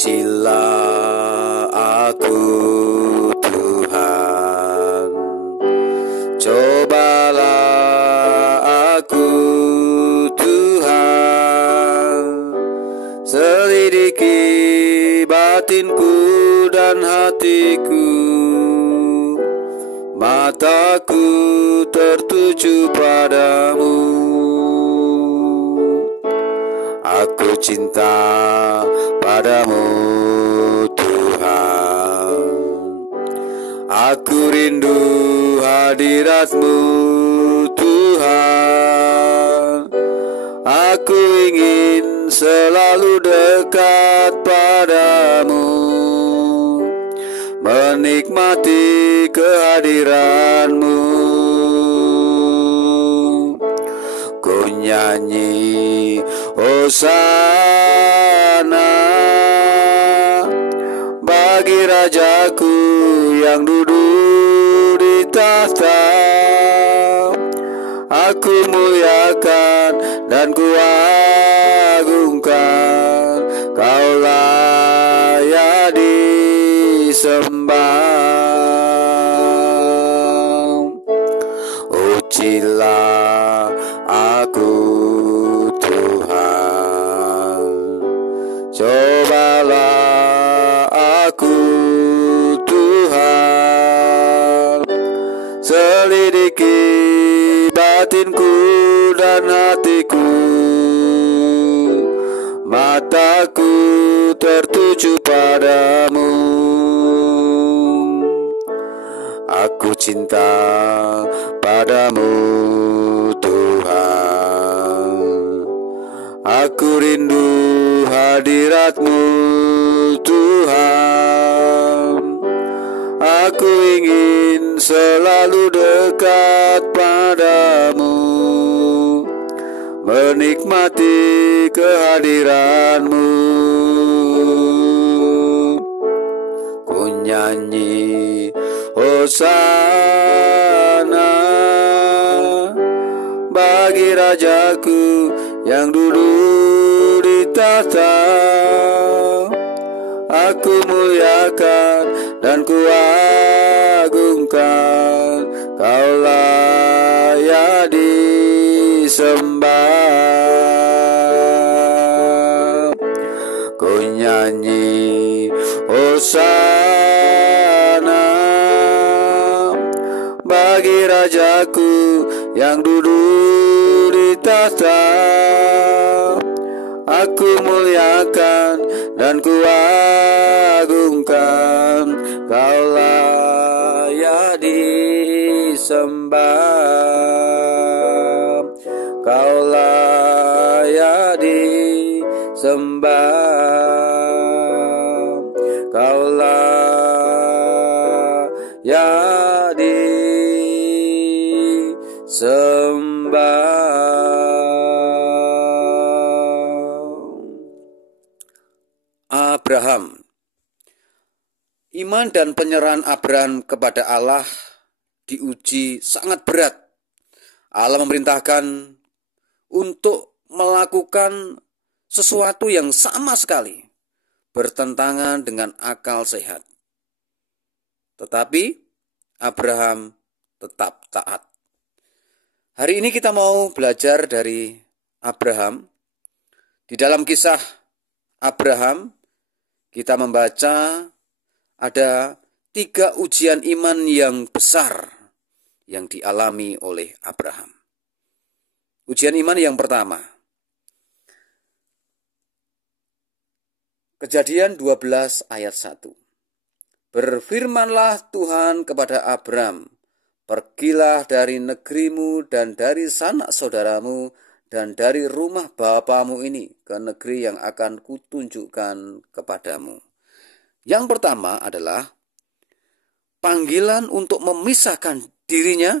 Ujilah aku Tuhan, cobalah aku Tuhan, selidiki batinku dan hatiku, mataku tertuju padamu. Aku cinta padamu Tuhan, aku rindu hadirat-Mu Tuhan, aku ingin selalu dekat padamu, menikmati kehadiran-Mu. Ku nyanyi Hosana bagi Rajaku yang duduk di tahta. Aku muliakan dan ku agungkan, Kau layak disembah. Ujilah aku Tuhan, cobalah aku Tuhan, selidiki batinku dan hatiku, mataku tertuju padamu. Aku cinta padamu Tuhan, aku rindu hadirat-Mu Tuhan, aku ingin selalu dekat padamu, menikmati kehadiran-Mu. Ku nyanyi Hosana bagi Rajaku yang duduk di tahta. Aku muliakan dan ku agungkan, Kau layak disembah. Ku nyanyi Hosana bagi Rajaku yang duduk di tahta. Aku muliakan dan ku agungkan, Kau layak disembah. Kau layak disembah. Kau layak disembah. Abraham. Iman dan penyerahan Abraham kepada Allah diuji sangat berat. Allah memerintahkan untuk melakukan sesuatu yang sama sekali bertentangan dengan akal sehat. Tetapi Abraham tetap taat. Hari ini kita mau belajar dari Abraham. Di dalam kisah Abraham, kita membaca ada 3 ujian iman yang besar yang dialami oleh Abraham. Ujian iman yang pertama, Kejadian 12 ayat 1. Berfirmanlah Tuhan kepada Abram, pergilah dari negerimu dan dari sanak saudaramu dan dari rumah bapamu ini ke negeri yang akan kutunjukkan kepadamu. Yang pertama adalah panggilan untuk memisahkan dirinya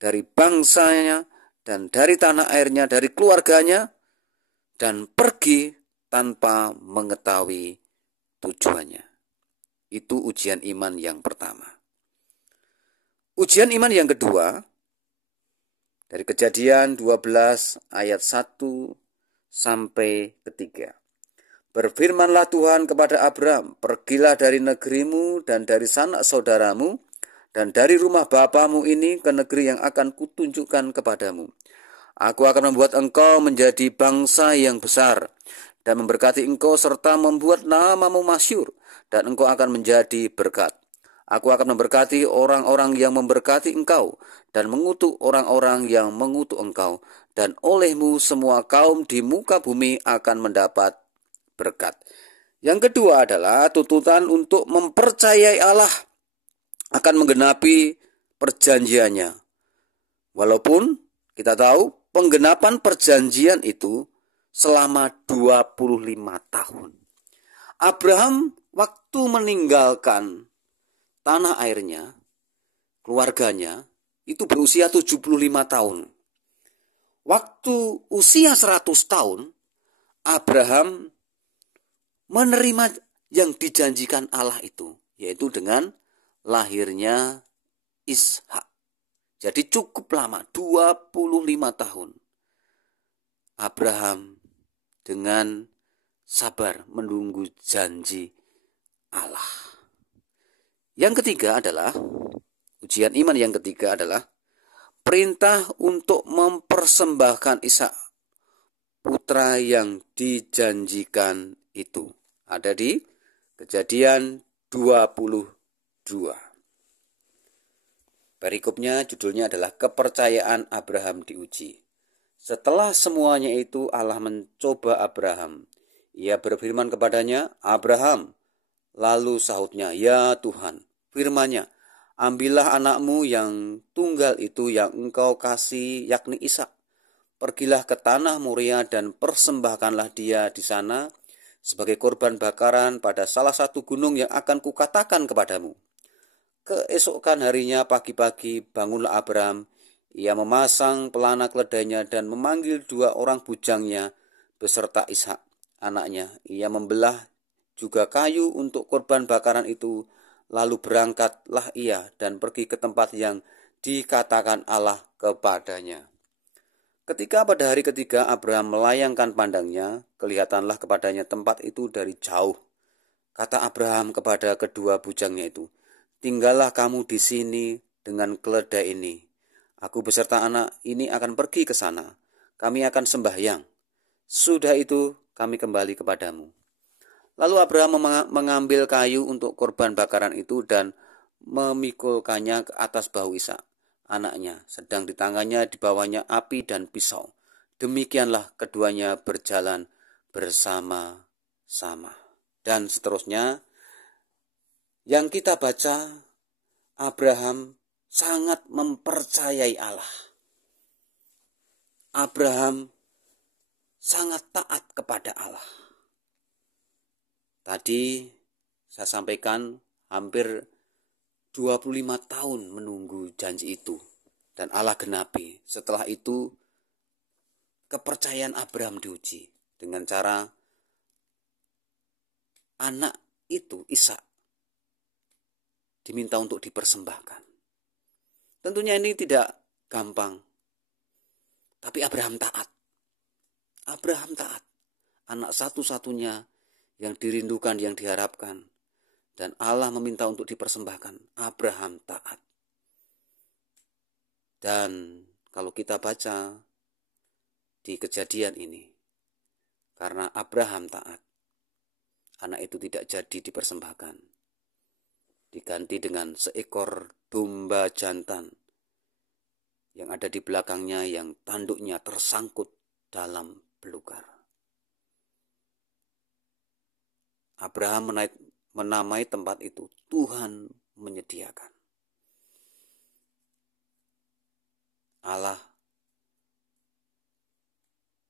dari bangsanya dan dari tanah airnya, dari keluarganya, dan pergi tanpa mengetahui tujuannya. Itu ujian iman yang pertama. Ujian iman yang kedua, dari Kejadian 12 ayat 1 sampai 3. Berfirmanlah Tuhan kepada Abram, pergilah dari negerimu dan dari sanak saudaramu dan dari rumah bapamu ini ke negeri yang akan kutunjukkan kepadamu. Aku akan membuat engkau menjadi bangsa yang besar dan memberkati engkau serta membuat namamu masyhur, dan engkau akan menjadi berkat. Aku akan memberkati orang-orang yang memberkati engkau dan mengutuk orang-orang yang mengutuk engkau, dan olehmu semua kaum di muka bumi akan mendapat berkat. Yang kedua adalah tuntutan untuk mempercayai Allah akan menggenapi perjanjiannya. Walaupun kita tahu penggenapan perjanjian itu selama 25 tahun. Abraham waktu meninggalkan tanah airnya, keluarganya, itu berusia 75 tahun. Waktu usia 100 tahun, Abraham menerima yang dijanjikan Allah itu, yaitu dengan lahirnya Ishak. Jadi cukup lama, 25 tahun. Abraham dengan sabar menunggu janji Allah. Yang ketiga adalah, ujian iman yang ketiga adalah perintah untuk mempersembahkan Ishak, putra yang dijanjikan itu. Ada di Kejadian 22. Perikopnya judulnya adalah kepercayaan Abraham diuji. Setelah semuanya itu Allah mencoba Abraham. Ia berfirman kepadanya, Abraham. Lalu sahutnya, ya Tuhan. Firman-Nya, ambillah anakmu yang tunggal itu yang engkau kasih, yakni Ishak. Pergilah ke tanah Moria dan persembahkanlah dia di sana sebagai korban bakaran pada salah satu gunung yang akan kukatakan kepadamu. Keesokan harinya pagi-pagi bangunlah Abraham. Ia memasang pelana keledainya dan memanggil 2 orang bujangnya beserta Ishak, anaknya. Ia membelah juga kayu untuk korban bakaran itu. Lalu berangkatlah ia dan pergi ke tempat yang dikatakan Allah kepadanya. Ketika pada hari ketiga Abraham melayangkan pandangnya, kelihatanlah kepadanya tempat itu dari jauh. Kata Abraham kepada kedua bujangnya itu, tinggallah kamu di sini dengan keledai ini. Aku beserta anak ini akan pergi ke sana. Kami akan sembahyang. Sudah itu kami kembali kepadamu. Lalu Abraham mengambil kayu untuk korban bakaran itu dan memikulkannya ke atas bahu Ishak, anaknya, sedang di tangannya dibawanya api dan pisau. Demikianlah keduanya berjalan bersama-sama. Dan seterusnya, yang kita baca, Abraham sangat mempercayai Allah. Abraham sangat taat kepada Allah. Tadi saya sampaikan hampir 25 tahun menunggu janji itu dan Allah genapi. Setelah itu kepercayaan Abraham diuji dengan cara anak itu Ishak diminta untuk dipersembahkan. Tentunya ini tidak gampang. Tapi Abraham taat. Abraham taat. Anak satu-satunya yang dirindukan, yang diharapkan. Dan Allah meminta untuk dipersembahkan. Abraham taat. Dan kalau kita baca di Kejadian ini, karena Abraham taat, anak itu tidak jadi dipersembahkan. Diganti dengan seekor domba jantan yang ada di belakangnya, yang tanduknya tersangkut dalam belukar. Abraham menamai tempat itu Tuhan menyediakan. Allah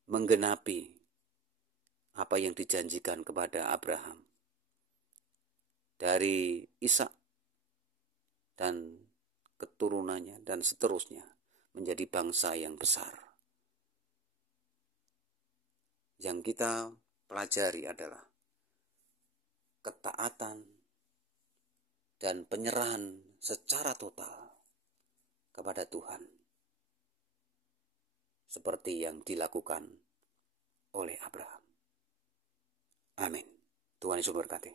menggenapi apa yang dijanjikan kepada Abraham. Dari Ishak dan keturunannya dan seterusnya menjadi bangsa yang besar. Yang kita pelajari adalah ketaatan dan penyerahan secara total kepada Tuhan, seperti yang dilakukan oleh Abraham. Amin. Tuhan Yesus berkati.